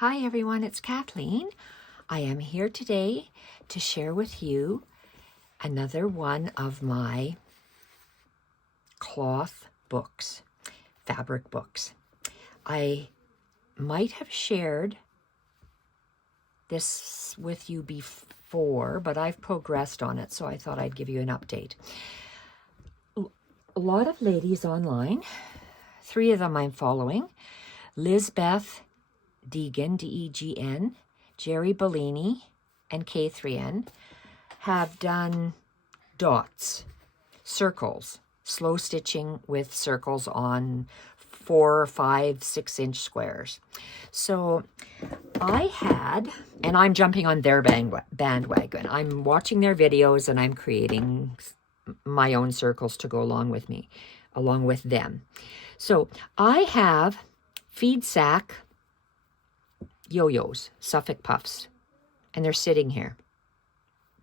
Hi everyone, it's Kathleen. I am here today to share with you another one of my cloth books, fabric books. I might have shared this with you before, but I've progressed on it, so I thought I'd give you an update. A lot of ladies online, 3 of them I'm following, Lizbeth Degan, D-E-G-N, Jerry Bellini, and K3N, have done dots, circles, slow stitching with circles on 4, 5, 6-inch squares. So I had, and I'm jumping on their bandwagon. I'm watching their videos and I'm creating my own circles to go along with them. So I have feed sack yo-yos, Suffolk puffs, and they're sitting here.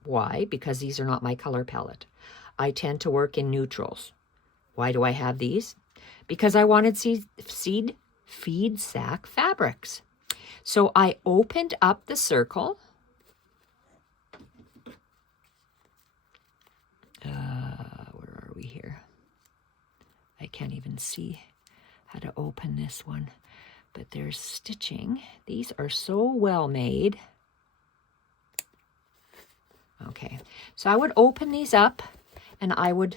Why? Because these are not my color palette. I tend to work in neutrals. Why do I have these? Because I wanted feed sack fabrics. So I opened up the circle. Where are we here? I can't even see how to open this one. But there's stitching. These are so well made. Okay, so I would open these up and I would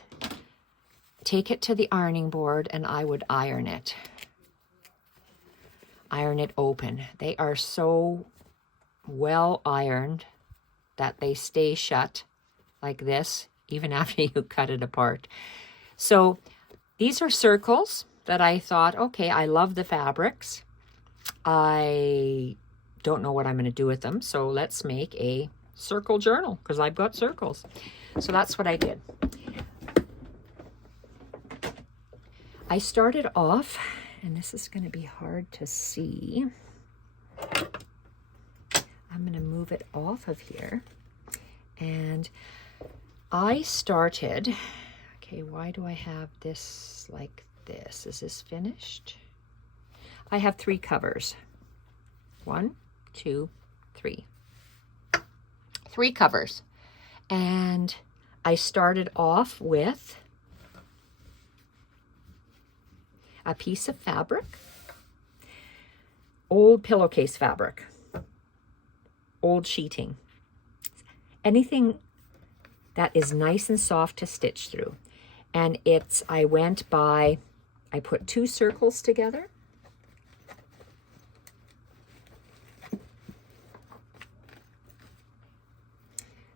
take it to the ironing board and I would iron it. Iron it open. They are so well ironed that they stay shut like this, even after you cut it apart. So these are circles that I thought, okay, I love the fabrics. I don't know what I'm going to do with them, so let's make a circle journal because I've got circles. So that's what I did. I started off, and this is going to be hard to see. I'm going to move it off of here. And I started, okay, why do I have this like this? Is this finished? I have 3 covers. 1, 2, 3. 3 covers. And I started off with a piece of fabric, old pillowcase fabric, old sheeting, anything that is nice and soft to stitch through. And I put 2 circles together.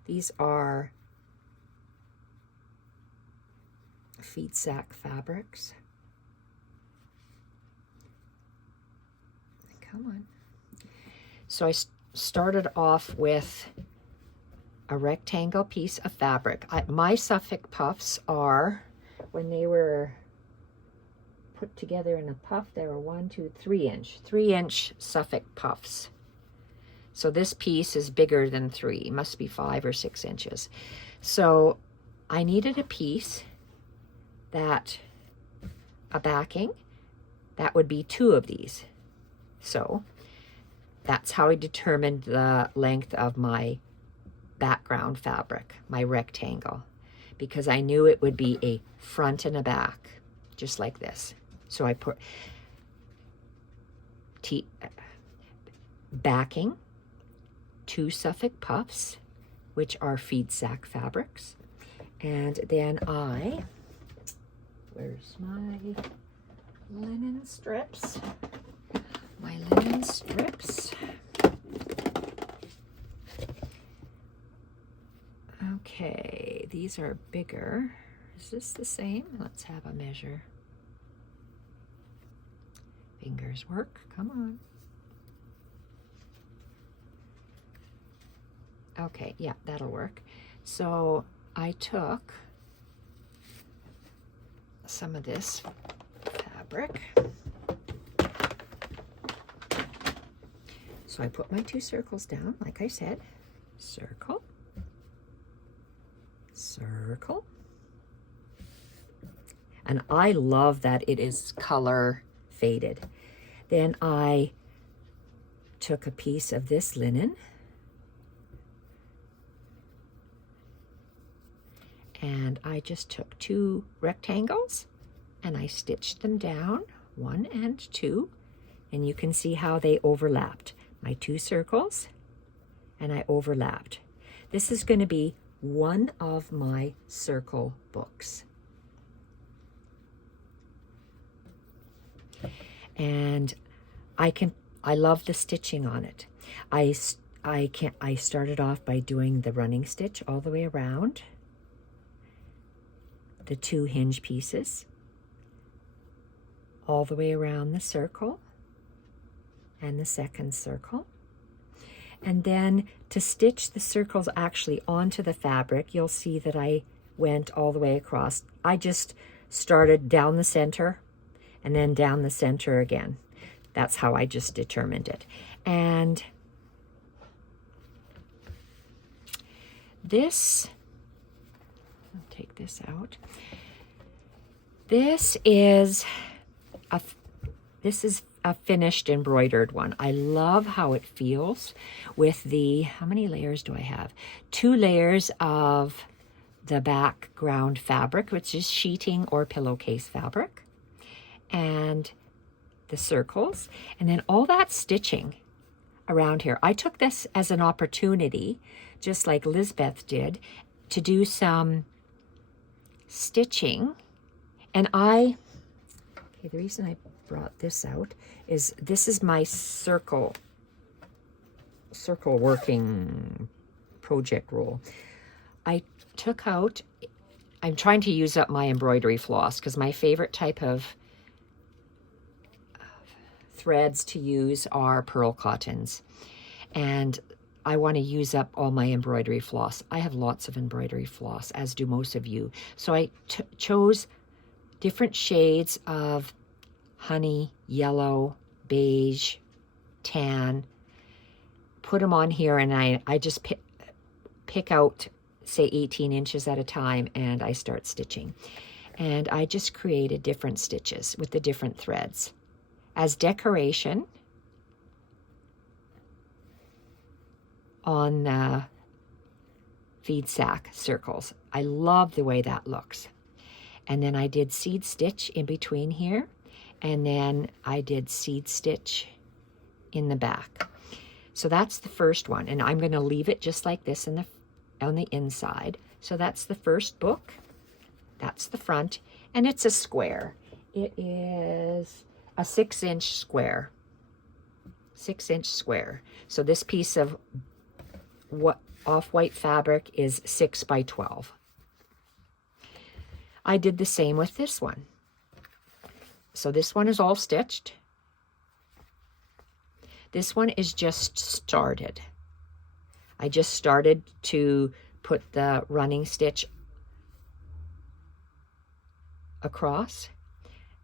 These are feed sack fabrics. Come on. So I started off with a rectangle piece of fabric. My Suffolk puffs are, when they were put together in a puff, they were 1, 2, 3-inch Suffolk puffs. So this piece is bigger than 3, it must be 5 or 6 inches. So I needed a piece a backing, that would be 2 of these. So that's how I determined the length of my background fabric, my rectangle, because I knew it would be a front and a back, just like this. So I put backing, 2 Suffolk puffs, which are feed sack fabrics. And then where's my linen strips? My linen strips. Okay, these are bigger. Is this the same? Let's have a measure. Fingers work, come on. Okay, yeah, that'll work. So I took some of this fabric. So I put my 2 circles down, like I said. Circle, circle. And I love that it is color faded. Then I took a piece of this linen and I just took 2 rectangles and I stitched them down, 1 and 2, and you can see how they overlapped. My 2 circles, and I overlapped. This is going to be one of my circle books. And I love the stitching on it. I started off by doing the running stitch all the way around the 2 hinge pieces, all the way around the circle and the second circle. And then to stitch the circles actually onto the fabric, you'll see that I went all the way across. I just started down the center and then down the center again. That's how I just determined it. And this, I'll take this out. This is a finished embroidered one. I love how it feels with the, how many layers do I have? 2 layers of the background fabric, which is sheeting or pillowcase fabric, and the circles, and then all that stitching around here. I took this as an opportunity, just like Lisbeth did, to do some stitching. And the reason I brought this out is this is my circle working project roll. I took out, I'm trying to use up my embroidery floss because my favorite type of threads to use are pearl cottons, and I want to use up all my embroidery floss. I have lots of embroidery floss, as do most of you. So I chose different shades of honey, yellow, beige, tan, put them on here, and I just pick out, say, 18 inches at a time, and I start stitching. And I just created different stitches with the different threads as decoration on the feed sack circles. I love the way that looks. And then I did seed stitch in between here, and then I did seed stitch in the back. So that's the first one, and I'm going to leave it just like this on the inside. So that's the first book. That's the front, and it's a square. It is a 6-inch square. 6-inch square. So this piece of off-white fabric is 6 by 12. I did the same with this one. So this one is all stitched. This one is just started. I just started to put the running stitch across.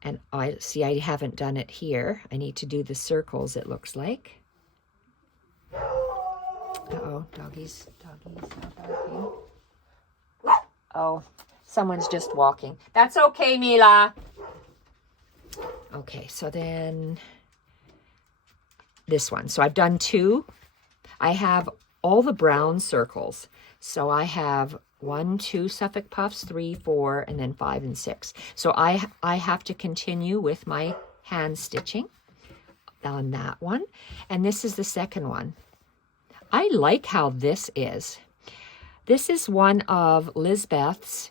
And I haven't done it here. I need to do the circles, it looks like. Uh-oh, doggies are barking. Oh, someone's just walking. That's okay, Mila. Okay, so then this one. So I've done 2. I have all the brown circles. So I have 1, 2 Suffolk puffs, 3, 4, and then 5 and 6. So I have to continue with my hand stitching on that one. And this is the second one. I like how this is. This is one of Lisbeth's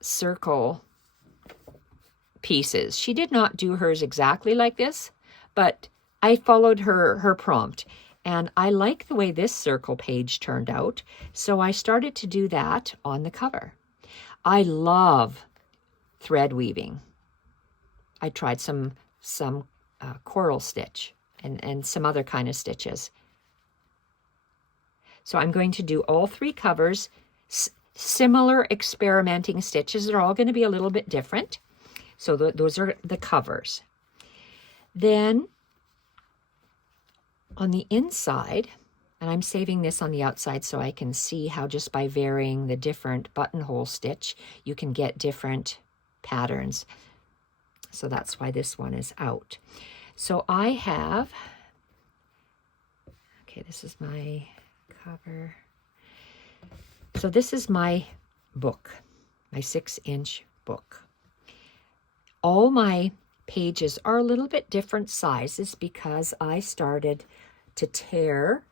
circle pieces. She did not do hers exactly like this, but I followed her prompt. And I like the way this circle page turned out, so I started to do that on the cover. I love thread weaving. I tried some coral stitch and some other kind of stitches. So I'm going to do all 3 covers, similar experimenting stitches. They're all going to be a little bit different. So those are the covers. Then on the inside, and I'm saving this on the outside so I can see how just by varying the different buttonhole stitch, you can get different patterns. So that's why this one is out. So I have Okay, this is my cover. So this is my book, my 6-inch book. All my pages are a little bit different sizes because I started to tear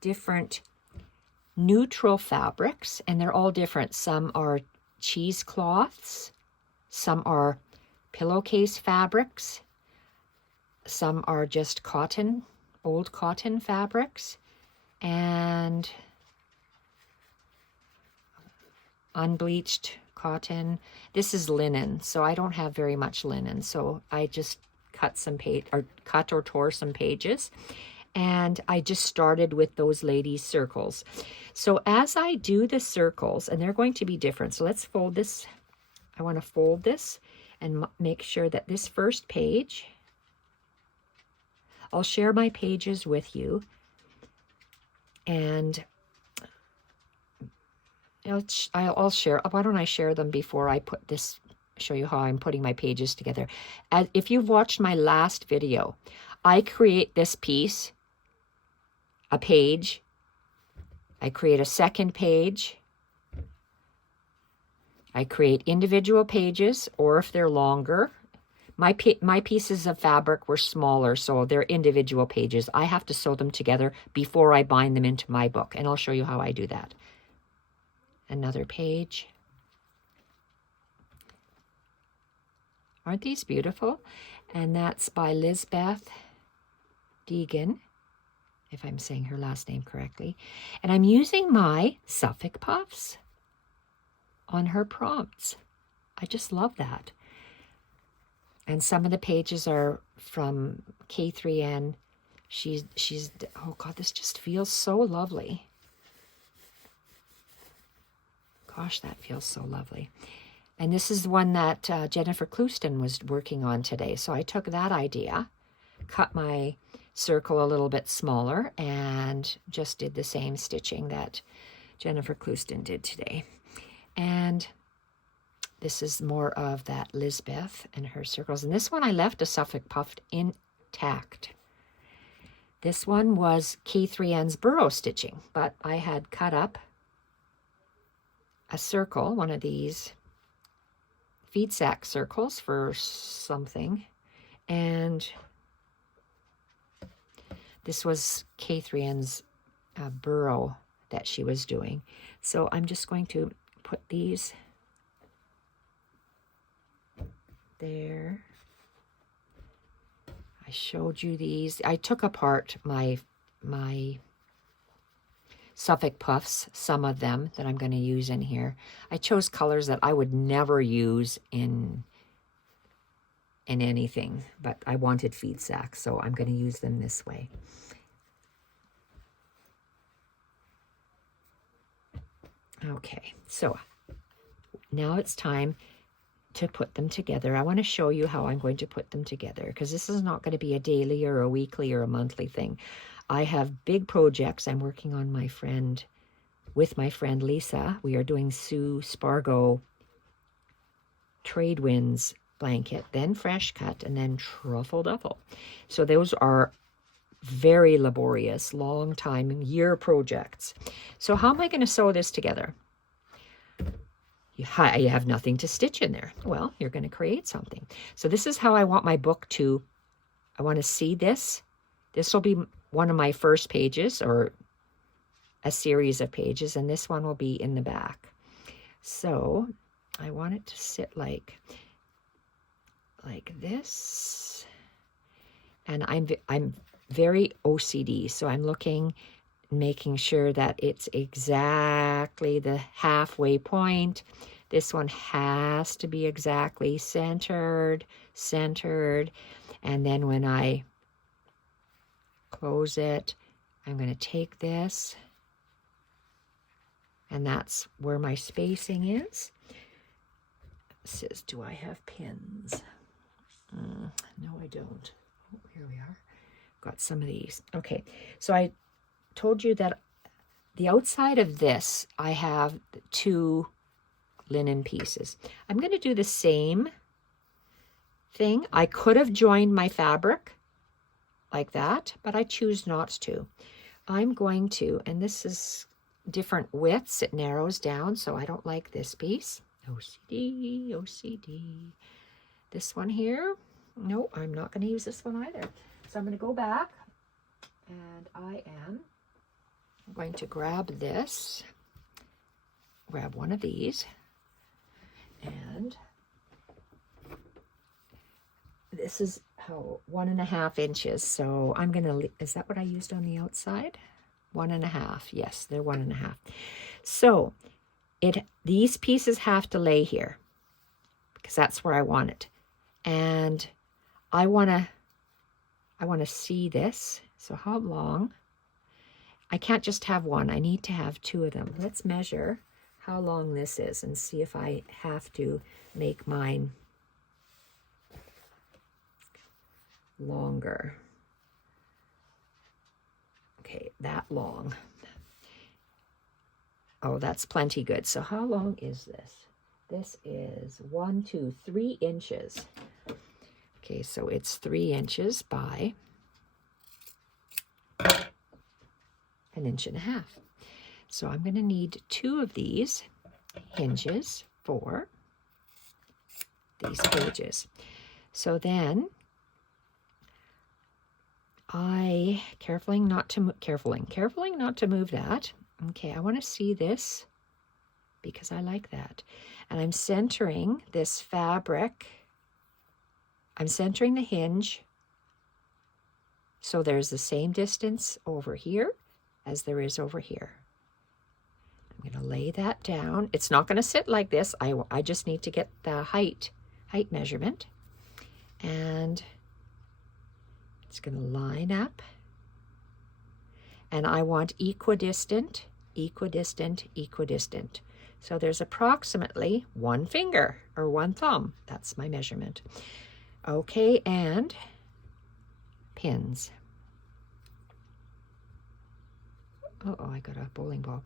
different neutral fabrics, and they're all different. Some are cheesecloths, some are pillowcase fabrics, some are just cotton, old cotton fabrics, and unbleached cotton. This is linen, so I don't have very much linen, so I just cut or tore some pages, and I just started with those ladies' circles. So as I do the circles, and they're going to be different, so let's fold this. I want to fold this and make sure that this first page, I'll share my pages with you, and I'll share. Why don't I share them before I put this, show you how I'm putting my pages together. If you've watched my last video, I create this piece, a page, I create a second page, I create individual pages, or if they're longer, my pieces of fabric were smaller, so they're individual pages. I have to sew them together before I bind them into my book, and I'll show you how I do that. Another page. Aren't these beautiful? And that's by Lisbeth Deegan, if I'm saying her last name correctly. And I'm using my Suffolk puffs on her prompts. I just love that. And some of the pages are from K3N. She's oh God, this just feels so lovely. Gosh, that feels so lovely. And this is one that Jennifer Clouston was working on today. So I took that idea, cut my circle a little bit smaller, and just did the same stitching that Jennifer Clouston did today. And this is more of that Lisbeth and her circles. And this one I left a Suffolk puff intact. This one was K3N's burrow stitching, but I had cut up a circle, one of these feed sack circles for something, and this was K3N's burrow that she was doing. So I'm just going to put these there. I showed you these. I took apart my Suffolk puffs, some of them that I'm going to use in here. I chose colors that I would never use in anything, but I wanted feed sacks, so I'm going to use them this way. Okay, so now it's time to put them together. I want to show you how I'm going to put them together, because this is not going to be a daily or a weekly or a monthly thing. I have big projects. I'm working on with my friend Lisa. We are doing Sue Spargo Trade Winds blanket, then fresh cut, and then truffle duffel. So those are very laborious, long time, year projects. So how am I going to sew this together? You have nothing to stitch in there. Well, you're going to create something. So this is how I want my book to, I want to see this. This will be one of my first pages, or a series of pages, and this one will be in the back. So I want it to sit like this. And I'm very OCD, so I'm making sure that it's exactly the halfway point. This one has to be exactly centered. And then when I close it, I'm going to take this, and that's where my spacing is. It says, do I have pins? No, I don't. Oh, here we are. Got some of these. Okay, so I told you that the outside of this, I have 2 linen pieces. I'm going to do the same thing. I could have joined my fabric like that, but I choose not to. I'm going to, and this is different widths, it narrows down, so I don't like this piece. OCD, OCD. This one here, no, I'm not going to use this one either. So I'm going to go back, and I am going to grab this, grab one of these, and this is how 1.5 inches. So I'm going to, is that what I used on the outside? 1.5. Yes, they're 1.5. So these pieces have to lay here because that's where I want it. And I want to see this. So how long? I can't just have one. I need to have 2 of them. Let's measure how long this is and see if I have to make mine longer. Okay, that long. Oh, that's plenty good. So how long is this? This is 1, 2, 3 inches. Okay, so it's 3 inches by 1.5 inches. So I'm going to need 2 of these hinges for these pages. So then carefully not to move that. Okay, I want to see this because I like that. And I'm centering this fabric. I'm centering the hinge so there's the same distance over here as there is over here. I'm going to lay that down. It's not going to sit like this. I just need to get the height measurement. And it's going to line up. And I want equidistant, equidistant, equidistant. So there's approximately 1 finger or 1 thumb. That's my measurement. Okay, and pins. Uh-oh, I got a bowling ball.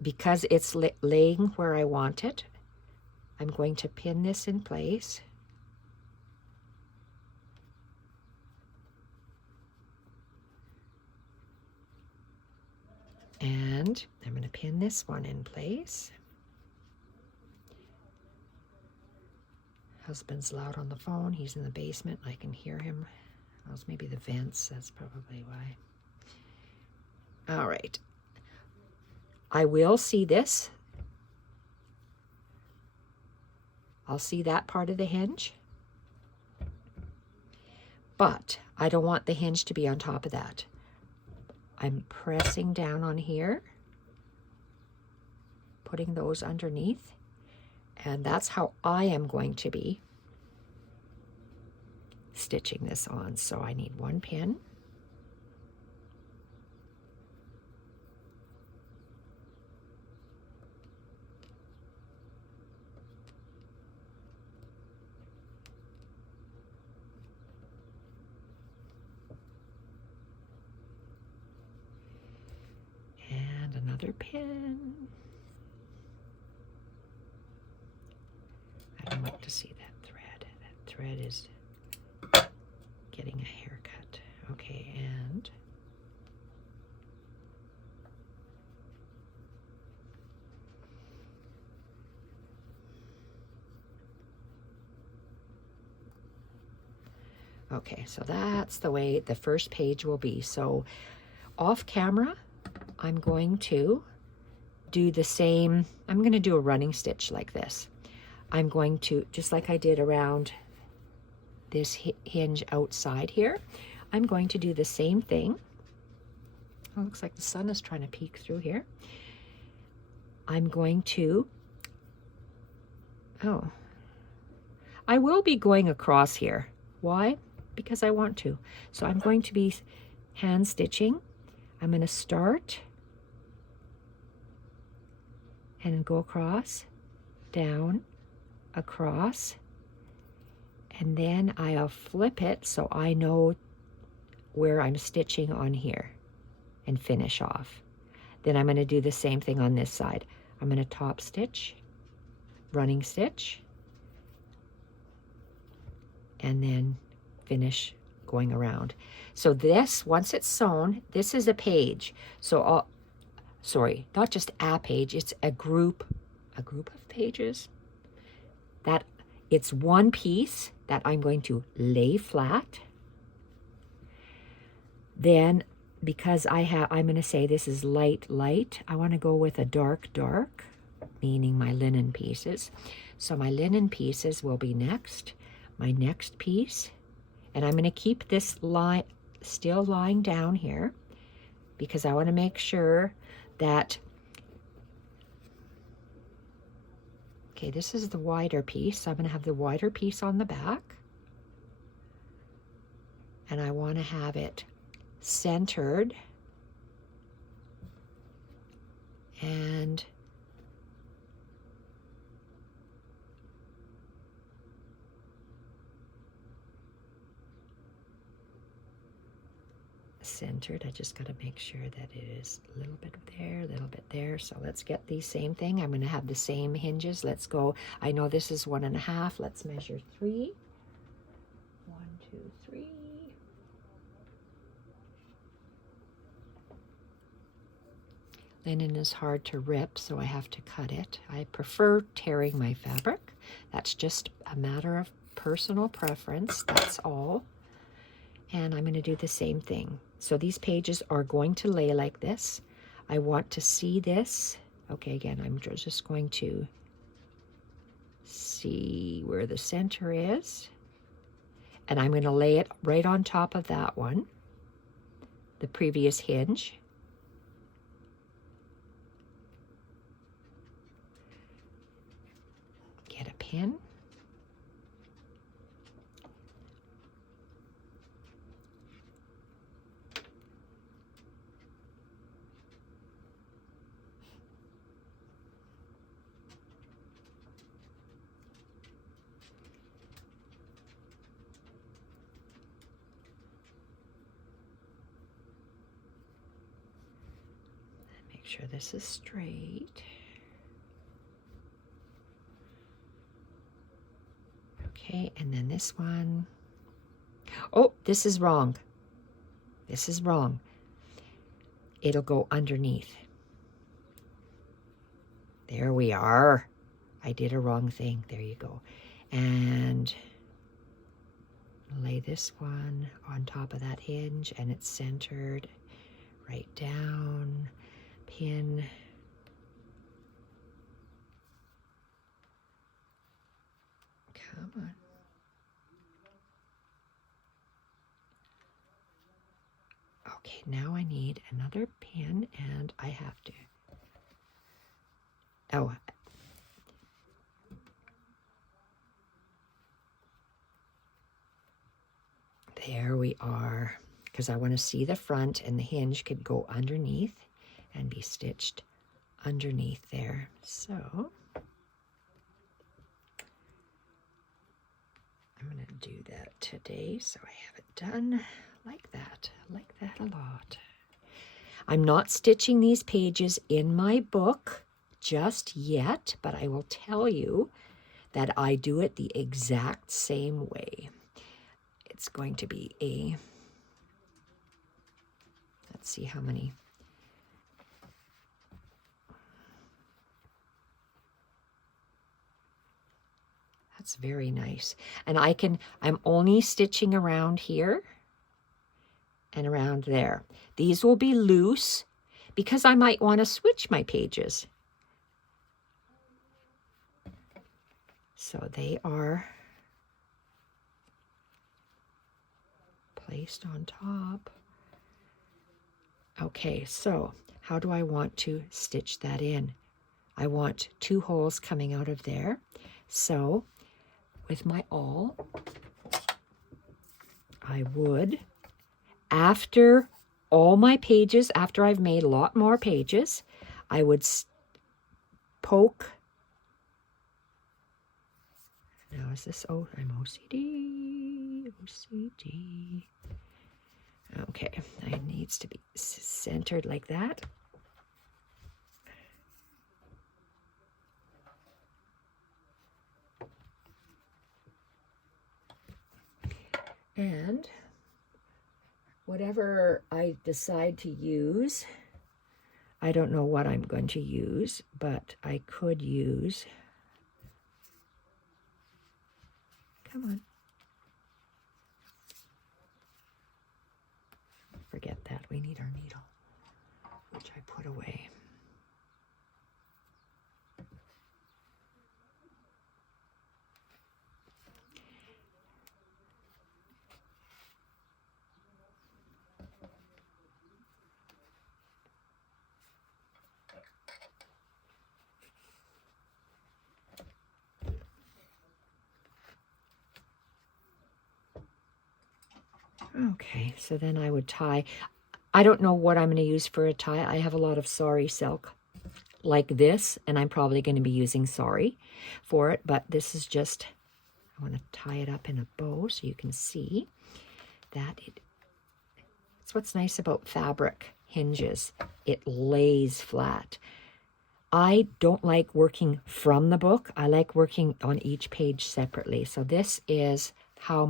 Because it's laying where I want it, I'm going to pin this in place. And I'm going to pin this one in place. Husband's loud on the phone. He's in the basement. I can hear him. Well, it's maybe the vents. That's probably why. All right. I will see this. I'll see that part of the hinge. But I don't want the hinge to be on top of that. I'm pressing down on here, putting those underneath, and that's how I am going to be stitching this on. So I need 1 pin. Another pin. I don't want to see that thread. That thread is getting a haircut. Okay, and okay, so that's the way the first page will be. So off camera, I'm going to do the same. I'm going to do a running stitch like this. I'm going to, just like I did around this hinge outside here, I'm going to do the same thing. Oh, looks like the sun is trying to peek through here. I'm going to, I will be going across here. Why? Because I want to. So I'm going to be hand stitching. I'm going to start and go across, down, across, and then I'll flip it so I know where I'm stitching on here and finish off. Then I'm going to do the same thing on this side. I'm going to top stitch, running stitch, and then finish going around. So this, once it's sewn, this is a page. So sorry, not just a page, it's a group of pages. That it's one piece that I'm going to lay flat. Then, because I'm going to say this is light, I want to go with a dark, meaning my linen pieces. So my linen pieces will be next, my next piece. And I'm going to keep this line still lying down here because I want to make sure that, okay, this is the wider piece. I'm going to have the wider piece on the back. And I want to have it centered and centered. I just got to make sure that it is a little bit there, a little bit there. So let's get the same thing. I'm going to have the same hinges. Let's go. I know this is 1.5. Let's measure 3. 1, 2, 3. Linen is hard to rip, so I have to cut it. I prefer tearing my fabric. That's just a matter of personal preference. That's all. And I'm going to do the same thing. So these pages are going to lay like this. I want to see this. Okay, again, I'm just going to see where the center is. And I'm going to lay it right on top of that one, the previous hinge. Get a pin. Make sure this is straight. Okay, and then this one. Oh, this is wrong. This is wrong. It'll go underneath. There we are. I did a wrong thing. There you go. And lay this one on top of that hinge, and it's centered right down. Pin. Come on. Okay, now I need another pin, and I have to. Oh. There we are. Because I want to see the front, and the hinge could go underneath and be stitched underneath there. So I'm going to do that today, so I have it done like that a lot. I'm not stitching these pages in my book just yet, but I will tell you that I do it the exact same way. It's going to be a, let's see how many. That's very nice. And I'm only stitching around here and around there. These will be loose because I might want to switch my pages. So they are placed on top. Okay, so how do I want to stitch that in? I want 2 holes coming out of there. So with my awl, I would, after all my pages, after I've made a lot more pages, I would poke. Now is this, oh, I'm OCD. Okay, it needs to be centered like that. And whatever I decide to use, I don't know what I'm going to use, but I could use, come on. Forget that, we need our needle, which I put away. Okay, so then I would tie. I don't know what I'm going to use for a tie. I have a lot of sari silk like this, and I'm probably going to be using sari for it, but this is just, I want to tie it up in a bow so you can see that it's what's nice about fabric hinges. It lays flat. I don't like working from the book. I like working on each page separately. So this is how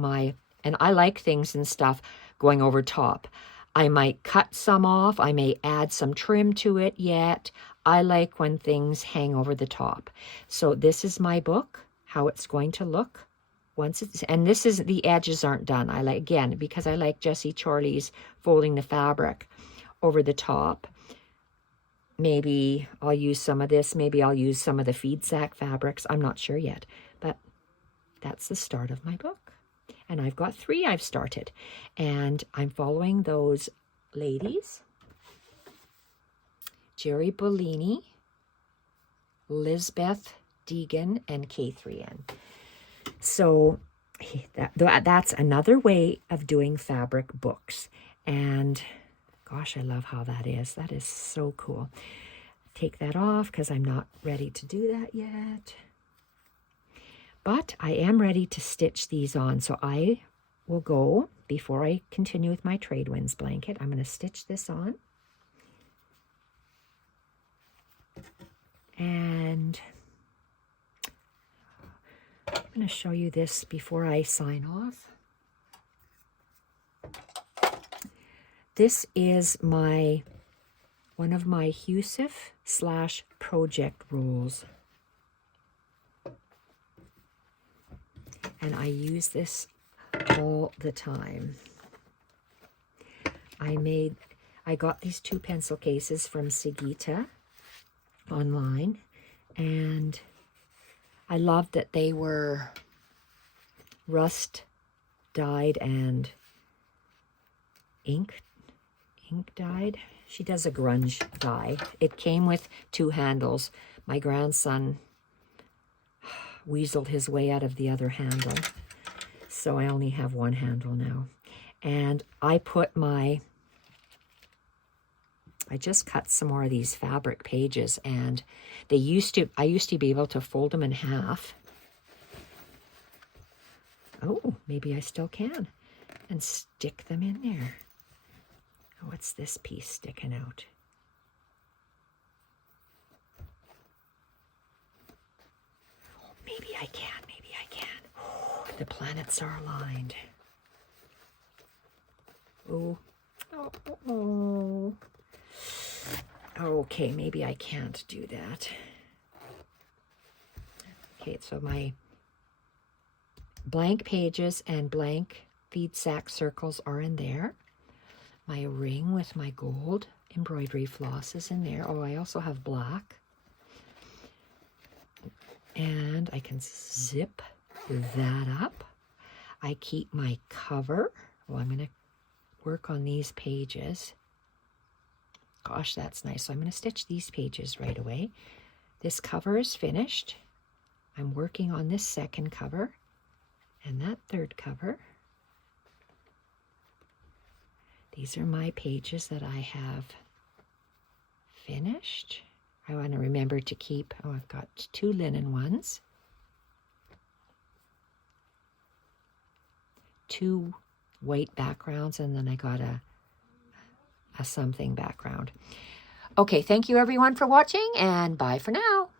and I like things and stuff going over top. I might cut some off. I may add some trim to it yet. I like when things hang over the top. So this is my book, how it's going to look once it's, and this is, the edges aren't done. I like, again, because I like Jessie Charlie's folding the fabric over the top. Maybe I'll use some of this. Maybe I'll use some of the feed sack fabrics. I'm not sure yet, but that's the start of my book. And I've got 3 I've started. And I'm following those ladies. Jerry Bellini, Lisbeth Deegan, and K3N. So that's another way of doing fabric books. And gosh, I love how that is. That is so cool. Take that off because I'm not ready to do that yet. But I am ready to stitch these on. So I will go, before I continue with my Trade Winds blanket, I'm going to stitch this on. And I'm going to show you this before I sign off. This is one of my Husif/project rolls. And I use this all the time. I got these 2 pencil cases from Sigita online, and I loved that they were rust dyed and ink dyed. She does a grunge dye. It came with 2 handles. My grandson weaseled his way out of the other handle, so I only have 1 handle now. And I just cut some more of these fabric pages, and I used to be able to fold them in half. Oh, maybe I still can, and stick them in there. Oh, what's this piece sticking out? Oh, maybe I can. Oh, the planets are aligned. Oh. Okay, maybe I can't do that. Okay, so my blank pages and blank feed sack circles are in there. My ring with my gold embroidery floss is in there. Oh, I also have black. And I can zip that up. I keep my cover. Well, I'm going to work on these pages. Gosh, that's nice. So I'm going to stitch these pages right away. This cover is finished. I'm working on this second cover and that third cover. These are my pages that I have finished. I want to remember to keep, I've got 2 linen ones, 2 white backgrounds, and then I got a something background. Okay, thank you everyone for watching, and bye for now.